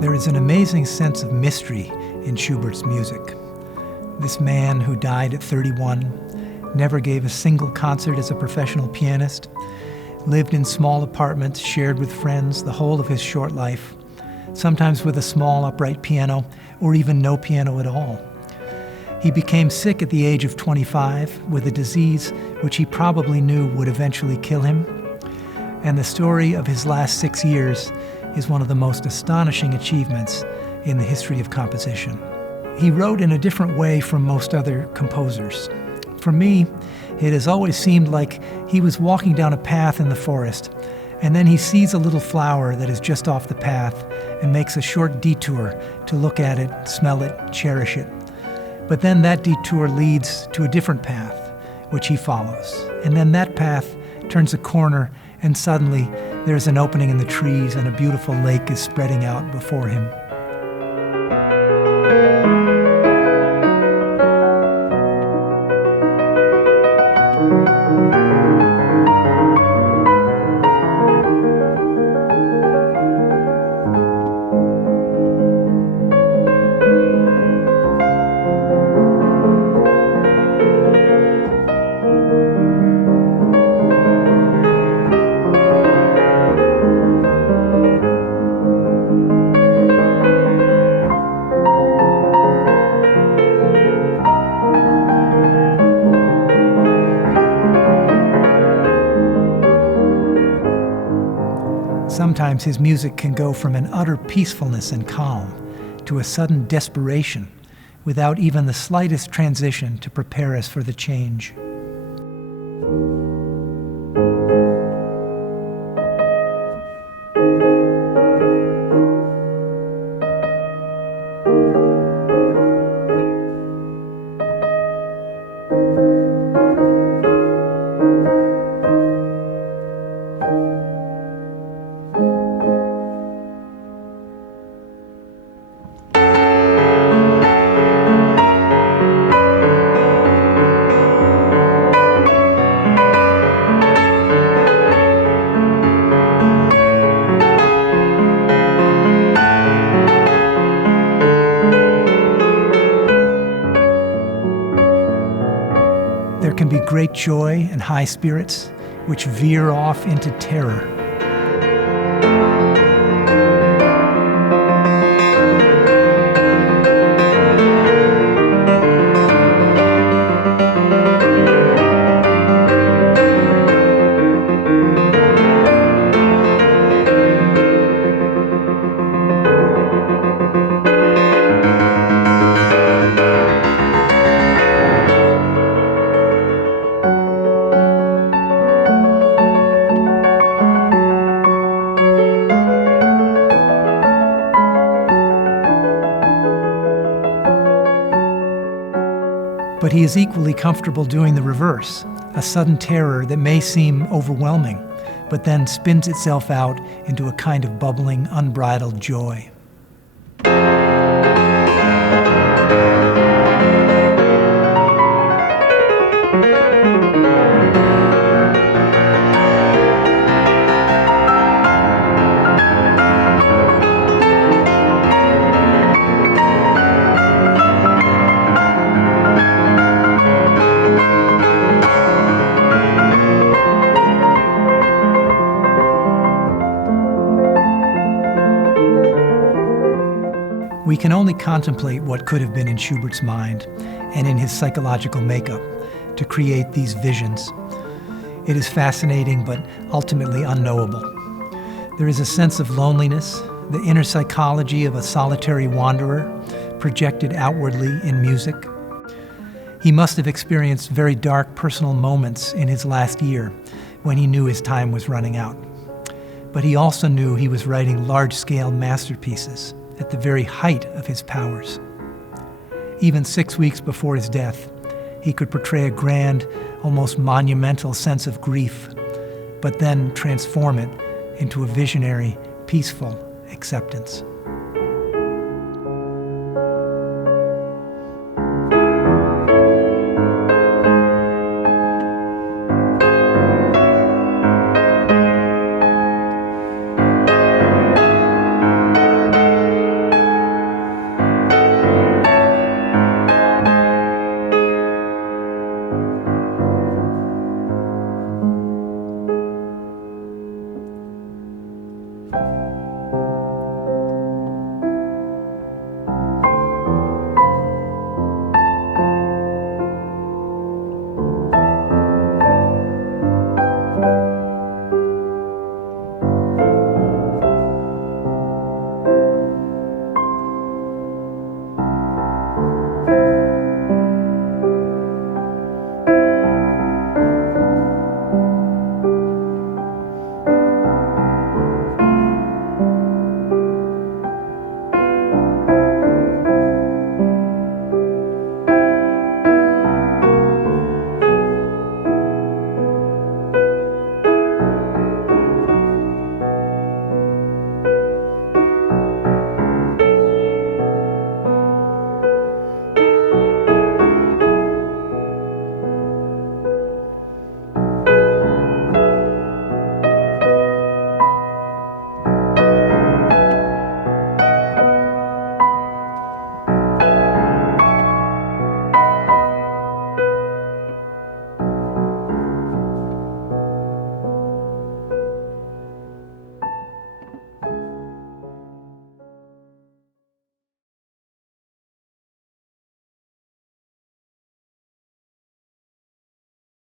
There is an amazing sense of mystery in Schubert's music. This man who died at 31, never gave a single concert as a professional pianist, lived in small apartments shared with friends the whole of his short life, sometimes with a small upright piano or even no piano at all. He became sick at the age of 25 with a disease which he probably knew would eventually kill him. And the story of his last 6 years is one of the most astonishing achievements in the history of composition. He wrote in a different way from most other composers. For me, it has always seemed like he was walking down a path in the forest, and then he sees a little flower that is just off the path and makes a short detour to look at it, smell it, cherish it. But then that detour leads to a different path, which he follows. And then that path turns a corner, and suddenly there's an opening in the trees and a beautiful lake is spreading out before him. Sometimes his music can go from an utter peacefulness and calm to a sudden desperation without even the slightest transition to prepare us for the change. There can be great joy and high spirits which veer off into terror. But he is equally comfortable doing the reverse, a sudden terror that may seem overwhelming, but then spins itself out into a kind of bubbling, unbridled joy. We can only contemplate what could have been in Schubert's mind and in his psychological makeup to create these visions. It is fascinating but ultimately unknowable. There is a sense of loneliness, the inner psychology of a solitary wanderer projected outwardly in music. He must have experienced very dark personal moments in his last year when he knew his time was running out. But he also knew he was writing large-scale masterpieces at the very height of his powers. Even 6 weeks before his death, he could portray a grand, almost monumental sense of grief, but then transform it into a visionary, peaceful acceptance.